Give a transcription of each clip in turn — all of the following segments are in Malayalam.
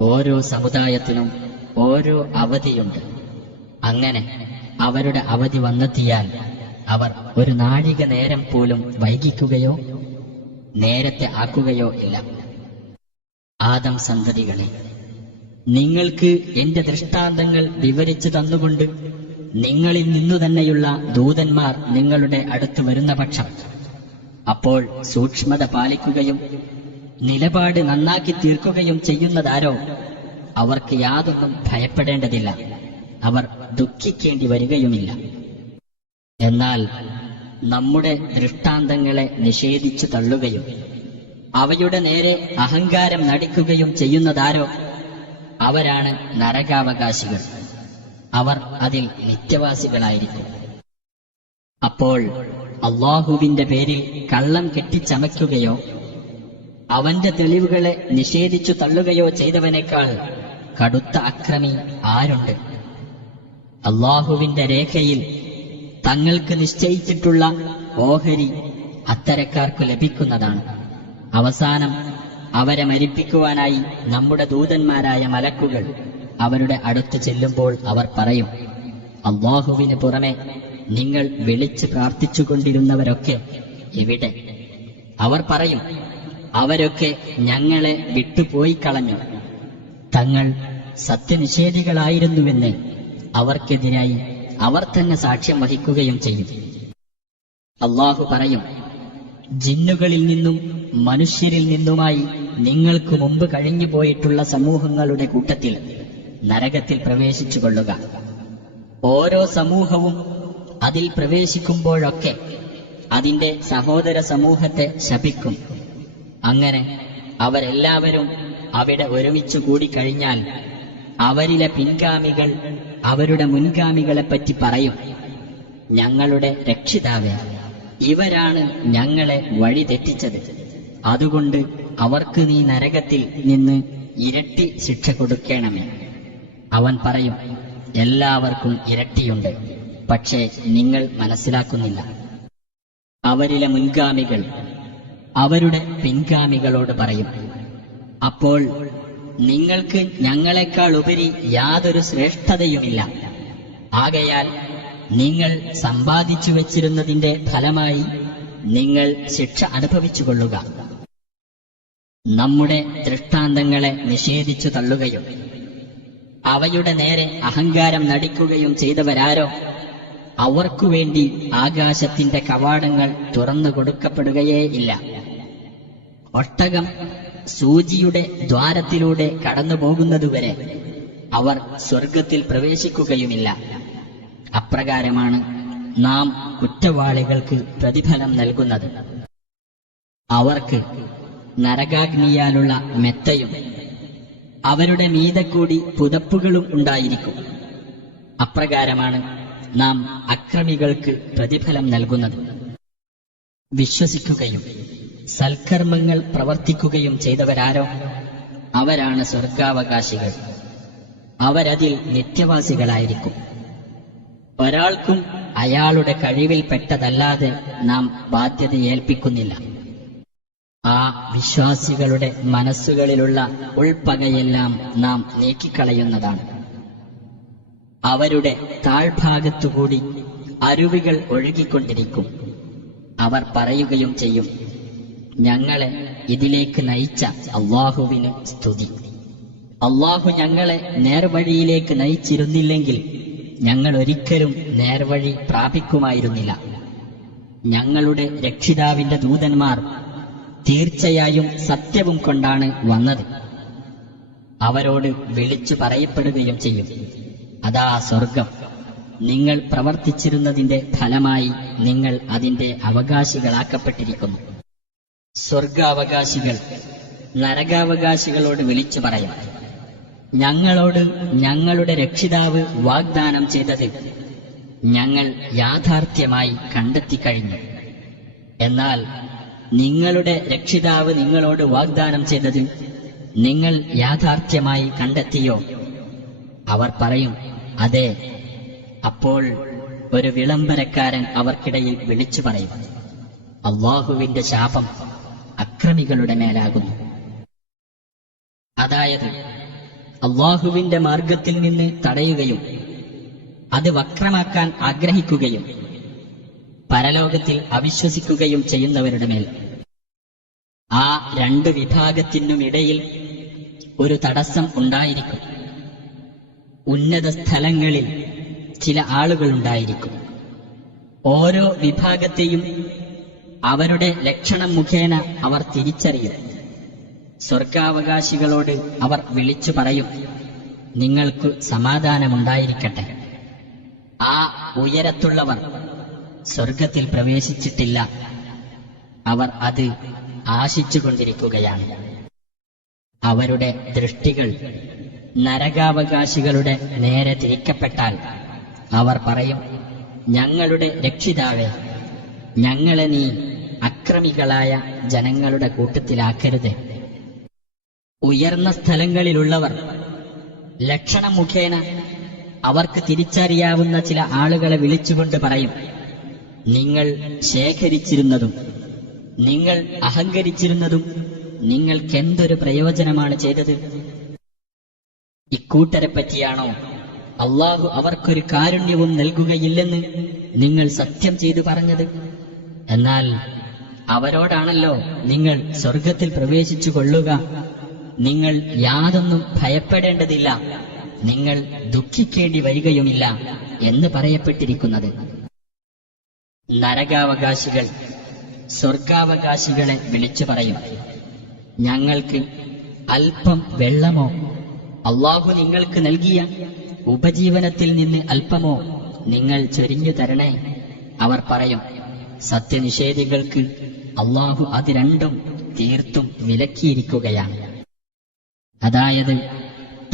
ഓരോ സമുദായത്തിനും ഓരോ അവധിയുണ്ട്. അങ്ങനെ അവരുടെ അവധി വന്നെത്തിയാൽ അവർ ഒരു നാഴിക നേരം പോലും വൈകിക്കുകയോ നേരത്തെ ആക്കുകയോ ഇല്ല. ആദം സന്തതികളെ, നിങ്ങൾക്ക് എന്റെ ദൃഷ്ടാന്തങ്ങൾ വിവരിച്ചു തന്നുകൊണ്ട് നിങ്ങളിൽ നിന്നു തന്നെയുള്ള ദൂതന്മാർ നിങ്ങളുടെ അടുത്ത് വരുന്ന പക്ഷം അപ്പോൾ സൂക്ഷ്മത പാലിക്കുകയും നിലപാട് നന്നാക്കി തീർക്കുകയും ചെയ്യുന്നതാരോ അവർക്ക് യാതൊന്നും ഭയപ്പെടേണ്ടതില്ല, അവർ ദുഃഖിക്കേണ്ടി വരികയുമില്ല. എന്നാൽ നമ്മുടെ ദൃഷ്ടാന്തങ്ങളെ നിഷേധിച്ചു തള്ളുകയും അവയുടെ നേരെ അഹങ്കാരം നടിക്കുകയും ചെയ്യുന്നതാരോ അവരാണ് നരകാവകാശികൾ. അവർ അതിൽ നിത്യവാസികളായിരിക്കും. അപ്പോൾ അല്ലാഹുവിന്റെ പേരിൽ കള്ളം കെട്ടിച്ചമയ്ക്കുകയോ അവന്റെ തെളിവുകളെ നിഷേധിച്ചു തള്ളുകയോ ചെയ്തവനേക്കാൾ കടുത്ത അക്രമി ആരുണ്ട്? അല്ലാഹുവിന്റെ രേഖയിൽ തങ്ങൾക്ക് നിശ്ചയിച്ചിട്ടുള്ള ഓഹരി അത്തരക്കാർക്ക് ലഭിക്കുന്നതാണ്. അവസാനം അവരെ മരിപ്പിക്കുവാനായി നമ്മുടെ ദൂതന്മാരായ മലക്കുകൾ അവരുടെ അടുത്ത് ചെല്ലുമ്പോൾ അവർ പറയും, അല്ലാഹുവിന് പുറമെ നിങ്ങൾ വിളിച്ച് പ്രാർത്ഥിച്ചുകൊണ്ടിരുന്നവരൊക്കെ എവിടെ? അവർ പറയും, അവരൊക്കെ ഞങ്ങളെ വിട്ടുപോയി കളഞ്ഞു. തങ്ങൾ സത്യനിഷേധികളായിരുന്നുവെന്ന് അവർക്കെതിരായി അവർ തന്നെ സാക്ഷ്യം വഹിക്കുകയും ചെയ്യും. അല്ലാഹു പറയും, ജിന്നുകളിൽ നിന്നും മനുഷ്യരിൽ നിന്നുമായി നിങ്ങൾക്ക് മുമ്പ് കഴിഞ്ഞുപോയിട്ടുള്ള സമൂഹങ്ങളുടെ കൂട്ടത്തിൽ നരകത്തിൽ പ്രവേശിച്ചു കൊള്ളുക. ഓരോ സമൂഹവും അതിൽ പ്രവേശിക്കുമ്പോഴൊക്കെ അതിന്റെ സഹോദര സമൂഹത്തെ ശപിക്കും. അങ്ങനെ അവരെല്ലാവരും അവിടെ ഒരുമിച്ചു കൂടിക്കഴിഞ്ഞാൽ അവരിലെ പിൻഗാമികൾ അവരുടെ മുൻഗാമികളെപ്പറ്റി പറയും, ഞങ്ങളുടെ രക്ഷിതാവേ, ഇവരാണ് ഞങ്ങളെ വഴി തെറ്റിച്ചത്. അതുകൊണ്ട് അവർക്ക് നീ നരകത്തിൽ നിന്ന് ഇരട്ടി ശിക്ഷ കൊടുക്കണമേ. അവൻ പറയും, എല്ലാവർക്കും ഇരട്ടിയുണ്ട്, പക്ഷേ നിങ്ങൾ മനസ്സിലാക്കുന്നില്ല. അവരിലെ മുൻഗാമികൾ അവരുടെ പിൻഗാമികളോട് പറയും, അപ്പോൾ നിങ്ങൾക്ക് ഞങ്ങളെക്കാൾ ഉപരി യാതൊരു ശ്രേഷ്ഠതയുമില്ല. ആകയാൽ നിങ്ങൾ സമ്പാദിച്ചു വച്ചിരുന്നതിന്റെ ഫലമായി നിങ്ങൾ ശിക്ഷ അനുഭവിച്ചുകൊള്ളുക. നമ്മുടെ ദൃഷ്ടാന്തങ്ങളെ നിഷേധിച്ചു തള്ളുകയും അവയുടെ നേരെ അഹങ്കാരം നടിക്കുകയും ചെയ്തവരാരോ അവർക്കുവേണ്ടി ആകാശത്തിന്റെ കവാടങ്ങൾ തുറന്നു കൊടുക്കപ്പെടുകയേ ഇല്ല. ഒട്ടകം സൂചിയുടെ ദ്വാരത്തിലൂടെ കടന്നുപോകുന്നതുവരെ അവർ സ്വർഗത്തിൽ പ്രവേശിക്കുകയുമില്ല. അപ്രകാരമാണ് നാം കുറ്റവാളികൾക്ക് പ്രതിഫലം നൽകുന്നത്. അവർക്ക് നരകാഗ്നിയാലുള്ള മെത്തയും അവരുടെ മീതെ കൂടി പുതപ്പുകളും ഉണ്ടായിരിക്കും. അപ്രകാരമാണ് നാം അക്രമികൾക്ക് പ്രതിഫലം നൽകുന്നത്. വിശ്വസിക്കുകയും സൽക്കർമ്മങ്ങൾ പ്രവർത്തിക്കുകയും ചെയ്തവരാരോ അവരാണ് സ്വർഗാവകാശികൾ. അവരതിൽ നിത്യവാസികളായിരിക്കും. ഒരാൾക്കും അയാളുടെ കഴിവിൽപ്പെട്ടതല്ലാതെ നാം ബാധ്യത ഏൽപ്പിക്കുന്നില്ല. ആ വിശ്വാസികളുടെ മനസ്സുകളിലുള്ള ഉൾപ്പകയെല്ലാം നാം നീക്കിക്കളയുന്നതാണ്. അവരുടെ താഴ്ഭാഗത്തുകൂടി അരുവികൾ ഒഴുകിക്കൊണ്ടിരിക്കും. അവർ പറയുകയും ചെയ്യും, ഞങ്ങളെ ഇതിലേക്ക് നയിച്ച അല്ലാഹുവിന് സ്തുതി. അല്ലാഹു ഞങ്ങളെ നേർവഴിയിലേക്ക് നയിച്ചിരുന്നില്ലെങ്കിൽ ഞങ്ങൾ ഒരിക്കലും നേർവഴി പ്രാപിക്കുമായിരുന്നില്ല. ഞങ്ങളുടെ രക്ഷിതാവിന്റെ ദൂതന്മാർ തീർച്ചയായും സത്യവും കൊണ്ടാണ് വന്നത്. അവരോട് വിളിച്ചു പറയപ്പെടുകയും ചെയ്യും, അതാ സ്വർഗം, നിങ്ങൾ പ്രവർത്തിച്ചിരുന്നതിന്റെ ഫലമായി നിങ്ങൾ അതിന്റെ അവകാശികളാക്കപ്പെട്ടിരിക്കുന്നു. സ്വർഗാവകാശികൾ നരകാവകാശികളോട് വിളിച്ചു പറയും, ഞങ്ങളോട് ഞങ്ങളുടെ രക്ഷിതാവ് വാഗ്ദാനം ചെയ്തത് ഞങ്ങൾ യാഥാർത്ഥ്യമായി കണ്ടെത്തിക്കഴിഞ്ഞു. എന്നാൽ നിങ്ങളുടെ രക്ഷിതാവ് നിങ്ങളോട് വാഗ്ദാനം ചെയ്തത് നിങ്ങൾ യാഥാർത്ഥ്യമായി കണ്ടെത്തിയോ? അവർ പറയും, അതെ. അപ്പോൾ ഒരു വിളംബരക്കാരൻ അവർക്കിടയിൽ വിളിച്ചു പറയും, അല്ലാഹുവിന്റെ ശാപം അക്രമികളുടെ മേലാകുന്നു. അതായത് അള്ളാഹുവിന്റെ മാർഗത്തിൽ നിന്ന് തടയുകയും അത് വക്രമാക്കാൻ ആഗ്രഹിക്കുകയും പരലോകത്തിൽ അവിശ്വസിക്കുകയും ചെയ്യുന്നവരുടെ മേൽ ആ രണ്ട് വിഭാഗത്തിനുമിടയിൽ ഒരു തടസ്സം ഉണ്ടായിരിക്കും. ഉന്നത സ്ഥലങ്ങളിൽ ചില ആളുകളുണ്ടായിരിക്കും. ഓരോ വിഭാഗത്തെയും അവരുടെ ലക്ഷണം മുഖേന അവർ തിരിച്ചറിയും. സ്വർഗാവകാശികളോട് അവർ വിളിച്ചു പറയും, നിങ്ങൾക്ക് സമാധാനമുണ്ടായിരിക്കട്ടെ. ആ ഉയരത്തുള്ളവർ സ്വർഗത്തിൽ പ്രവേശിച്ചിട്ടില്ല, അവർ അത് ആശിച്ചുകൊണ്ടിരിക്കുകയാണ്. അവരുടെ ദൃഷ്ടികൾ നരകാവകാശികളുടെ നേരെ തിരിക്കപ്പെട്ടാൽ അവർ പറയും, ഞങ്ങളുടെ രക്ഷിതാവേ, ഞങ്ങളെ നീ അക്രമികളായ ജനങ്ങളുടെ കൂട്ടത്തിലാക്കരുത്. ഉയർന്ന സ്ഥലങ്ങളിലുള്ളവർ ലക്ഷണം മുഖേന അവർക്ക് തിരിച്ചറിയാവുന്ന ചില ആളുകളെ വിളിച്ചുകൊണ്ട് പറയും, നിങ്ങൾ ശേഖരിച്ചിരുന്നതും നിങ്ങൾ അഹങ്കരിച്ചിരുന്നതും നിങ്ങൾക്കെന്തൊരു പ്രയോജനമാണ് ചെയ്തത്? ഇക്കൂട്ടരെ പറ്റിയാണോ അള്ളാഹു അവർക്കൊരു കാരുണ്യവും നൽകുകയില്ലെന്ന് നിങ്ങൾ സത്യം ചെയ്തു പറഞ്ഞത്? എന്നാൽ അവരോടാണല്ലോ നിങ്ങൾ സ്വർഗത്തിൽ പ്രവേശിച്ചു കൊള്ളുക, നിങ്ങൾ യാതൊന്നും ഭയപ്പെടേണ്ടതില്ല, നിങ്ങൾ ദുഃഖിക്കേണ്ടി വരികയുമില്ല എന്ന് പറയപ്പെട്ടിരിക്കുന്നത്. നരകാവകാശികൾ സ്വർഗാവകാശികളെ വിളിച്ചു പറയും, ഞങ്ങൾക്ക് അല്പം വെള്ളമോ അള്ളാഹു നിങ്ങൾക്ക് നൽകിയ ഉപജീവനത്തിൽ നിന്ന് അല്പമോ നിങ്ങൾ ചൊരിഞ്ഞു തരണേ. അവർ പറയും, സത്യനിഷേധികൾക്ക് അള്ളാഹു അത് രണ്ടും തീർത്തും വിലക്കിയിരിക്കുകയാണ്. അതായത്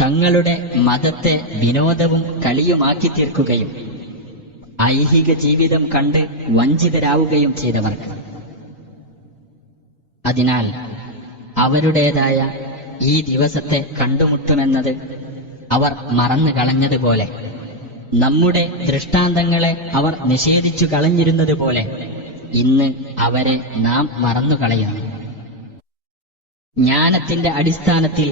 തങ്ങളുടെ മതത്തെ വിനോദവും കളിയുമാക്കി തീർക്കുകയും ഐഹിക ജീവിതം കണ്ട് വഞ്ചിതരാവുകയും ചെയ്തവർക്ക്. അതിനാൽ അവരുടേതായ ഈ ദിവസത്തെ കണ്ടുമുട്ടുമെന്നത് അവർ മറന്നു കളഞ്ഞതുപോലെ, നമ്മുടെ ദൃഷ്ടാന്തങ്ങളെ അവർ നിഷേധിച്ചു കളഞ്ഞിരുന്നതുപോലെ ഇന്ന് അവരെ നാം മറന്നുകളയുന്നു. ജ്ഞാനത്തിന്റെ അടിസ്ഥാനത്തിൽ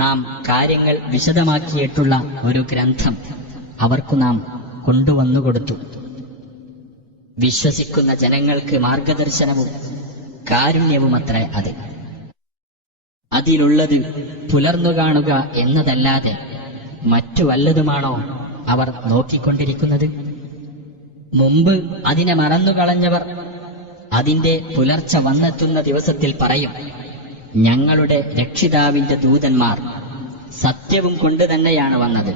നാം കാര്യങ്ങൾ വിശദമാക്കിയിട്ടുള്ള ഒരു ഗ്രന്ഥം അവർക്കു നാം കൊണ്ടുവന്നുകൊടുത്തു. വിശ്വസിക്കുന്ന ജനങ്ങൾക്ക് മാർഗദർശനവും കാരുണ്യവുമത്രേ അത്. അതിലുള്ളത് പുലർന്നു കാണുക എന്നതല്ലാതെ മറ്റു വല്ലതുമാണോ അവർ നോക്കിക്കൊണ്ടിരിക്കുന്നത്? മുമ്പ് അതിനെ മറന്നുകളഞ്ഞവർ അതിന്റെ പുലർച്ച വന്നെത്തുന്ന ദിവസത്തിൽ പറയും, ഞങ്ങളുടെ രക്ഷിതാവിന്റെ ദൂതന്മാർ സത്യവും കൊണ്ട് തന്നെയാണ് വന്നത്.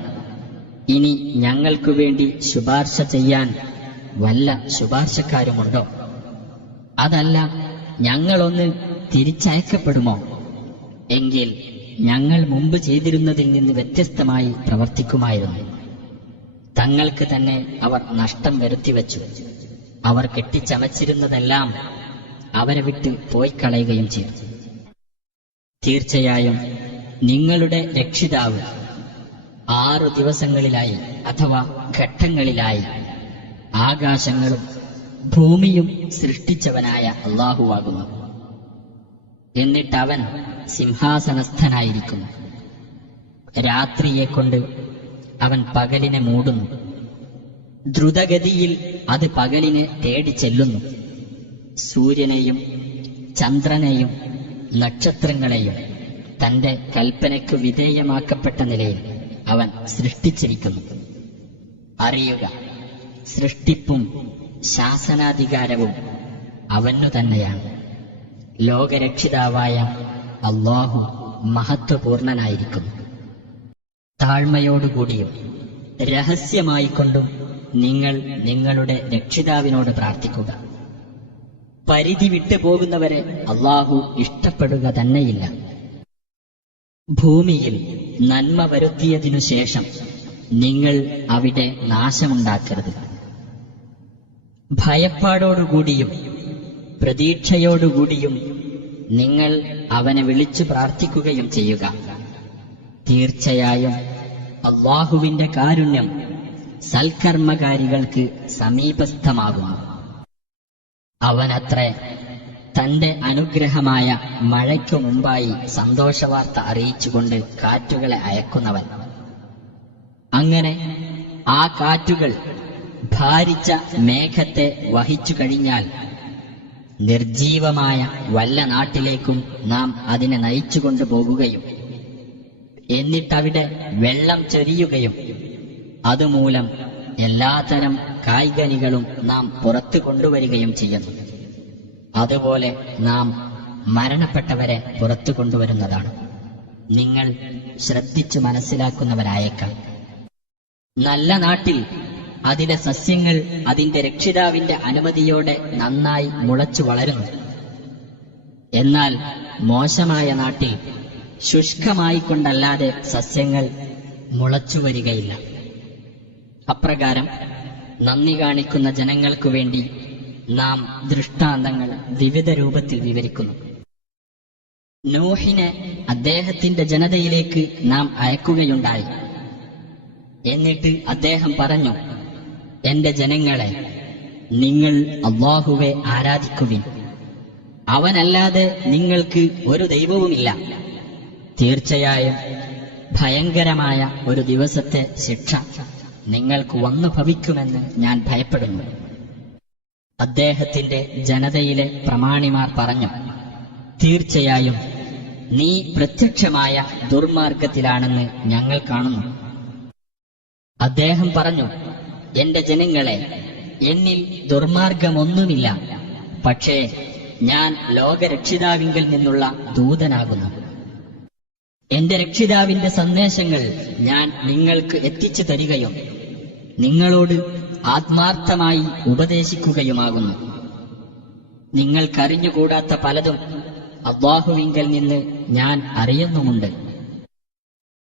ഇനി ഞങ്ങൾക്കു വേണ്ടി ശുപാർശ ചെയ്യാൻ വല്ല ശുപാർശക്കാരുമുണ്ടോ? അതല്ല ഞങ്ങളൊന്ന് തിരിച്ചയക്കപ്പെടുമോ? എങ്കിൽ ഞങ്ങൾ മുമ്പ് ചെയ്തിരുന്നതിൽ നിന്ന് വ്യത്യസ്തമായി പ്രവർത്തിക്കുമായിരുന്നു. തങ്ങൾക്ക് തന്നെ അവർ നഷ്ടം വരുത്തിവെച്ചു. അവർ കെട്ടിച്ചമച്ചിരുന്നതെല്ലാം അവരെ വിട്ട് പോയിക്കളയുകയും ചെയ്തു. തീർച്ചയായും നിങ്ങളുടെ രക്ഷിതാവ് 6 ദിവസങ്ങളിലായി അഥവാ ഘട്ടങ്ങളിലായി ആകാശങ്ങളും ഭൂമിയും സൃഷ്ടിച്ചവനായ അല്ലാഹുവാകുന്നു. എന്നിട്ടവൻ സിംഹാസനസ്ഥനായിരിക്കുന്നു. രാത്രിയെക്കൊണ്ട് അവൻ പകലിനെ മൂടുന്നു. ദ്രുതഗതിയിൽ അത് പകലിനെ തേടി ചെല്ലുന്നു. സൂര്യനെയും ചന്ദ്രനെയും നക്ഷത്രങ്ങളെയും തന്റെ കൽപ്പനയ്ക്കു വിധേയമാക്കപ്പെട്ട നിലയിൽ അവൻ സൃഷ്ടിച്ചിരിക്കുന്നു. അറിയുക, സൃഷ്ടിപ്പും ശാസനാധികാരവും അവനു തന്നെയാണ്. ലോകരക്ഷിതാവായ അല്ലാഹു മഹത്വപൂർണനായിരിക്കുന്നു. താഴ്മയോടുകൂടിയും രഹസ്യമായിക്കൊണ്ടും നിങ്ങൾ നിങ്ങളുടെ രക്ഷിതാവിനോട് പ്രാർത്ഥിക്കുക. പരിധി വിട്ടുപോകുന്നവരെ അല്ലാഹു ഇഷ്ടപ്പെടുക തന്നെയില്ല. ഭൂമിയിൽ നന്മ വരുത്തിയതിനു ശേഷം നിങ്ങൾ അവിടെ നാശമുണ്ടാക്കരുത്. ഭയപ്പാടോടുകൂടിയും പ്രതീക്ഷയോടുകൂടിയും നിങ്ങൾ അവനെ വിളിച്ചു പ്രാർത്ഥിക്കുകയും ചെയ്യുക. തീർച്ചയായും അല്ലാഹുവിന്റെ കാരുണ്യം സൽക്കർമ്മകാരികൾക്ക് സമീപസ്ഥമാകുന്നു. അവനത്രേ തന്റെ അനുഗ്രഹമായ മഴയ്ക്കു മുമ്പായി സന്തോഷവാർത്ത അറിയിച്ചുകൊണ്ട് കാറ്റുകളെ അയക്കുന്നവൻ. അങ്ങനെ ആ കാറ്റുകൾ ഭാരിച്ച മേഘത്തെ വഹിച്ചു കഴിഞ്ഞാൽ നിർജീവമായ വല്ല നാട്ടിലേക്കും നാം അതിനെ നയിച്ചുകൊണ്ടു പോകുകയും എന്നിട്ടവിടെ വെള്ളം ചൊരിയുകയും അതുമൂലം എല്ലാത്തരം കായ്കനികളും നാം പുറത്തു കൊണ്ടുവരികയും ചെയ്യുന്നു. അതുപോലെ നാം മരണപ്പെട്ടവരെ പുറത്തു കൊണ്ടുവരുന്നതാണ്. നിങ്ങൾ ശ്രദ്ധിച്ചു മനസ്സിലാക്കുന്നവരായേക്കാം. നല്ല നാട്ടിൽ അതിലെ സസ്യങ്ങൾ അതിന്റെ രക്ഷിതാവിന്റെ അനുമതിയോടെ നന്നായി മുളച്ചു വളരുന്നു. എന്നാൽ മോശമായ നാട്ടിൽ ശുഷ്കമായിക്കൊണ്ടല്ലാതെ സസ്യങ്ങൾ മുളച്ചു വരികയില്ല. അപ്രകാരം നന്ദി കാണിക്കുന്ന ജനങ്ങൾക്കു വേണ്ടി നാം ദൃഷ്ടാന്തങ്ങൾ വിവിധ രൂപത്തിൽ വിവരിക്കുന്നു. നൂഹിനെ അദ്ദേഹത്തിന്റെ ജനതയിലേക്ക് നാം അയക്കുകയുണ്ടായി. എന്നിട്ട് അദ്ദേഹം പറഞ്ഞു, എന്റെ ജനങ്ങളെ, നിങ്ങൾ അല്ലാഹുവെ ആരാധിക്കുവിൻ. അവനല്ലാതെ നിങ്ങൾക്ക് ഒരു ദൈവവുമില്ല. തീർച്ചയായും ഭയങ്കരമായ ഒരു ദിവസത്തെ ശിക്ഷ നിങ്ങൾക്ക് വന്നു ഭവിക്കുമെന്ന് ഞാൻ ഭയപ്പെടുന്നു. അദ്ദേഹത്തിന്റെ ജനതയിലെ പ്രമാണിമാർ പറഞ്ഞു, തീർച്ചയായും നീ പ്രത്യക്ഷമായ ദുർമാർഗത്തിലാണെന്ന് ഞങ്ങൾ കാണുന്നു. അദ്ദേഹം പറഞ്ഞു, എന്റെ ജനങ്ങളെ, എന്നിൽ ദുർമാർഗമൊന്നുമില്ല. പക്ഷേ ഞാൻ ലോകരക്ഷിതാവിങ്കിൽ നിന്നുള്ള ദൂതനാകുന്നു. എന്റെ രക്ഷിതാവിന്റെ സന്ദേശങ്ങൾ ഞാൻ നിങ്ങൾക്ക് എത്തിച്ചു തരികയും നിങ്ങളോട് ആത്മാർത്ഥമായി ഉപദേശിക്കുകയുമാകുന്നു. നിങ്ങൾക്കറിഞ്ഞുകൂടാത്ത പലതും അല്ലാഹുവിങ്കൽ നിന്ന് ഞാൻ അറിയുന്നുമുണ്ട്.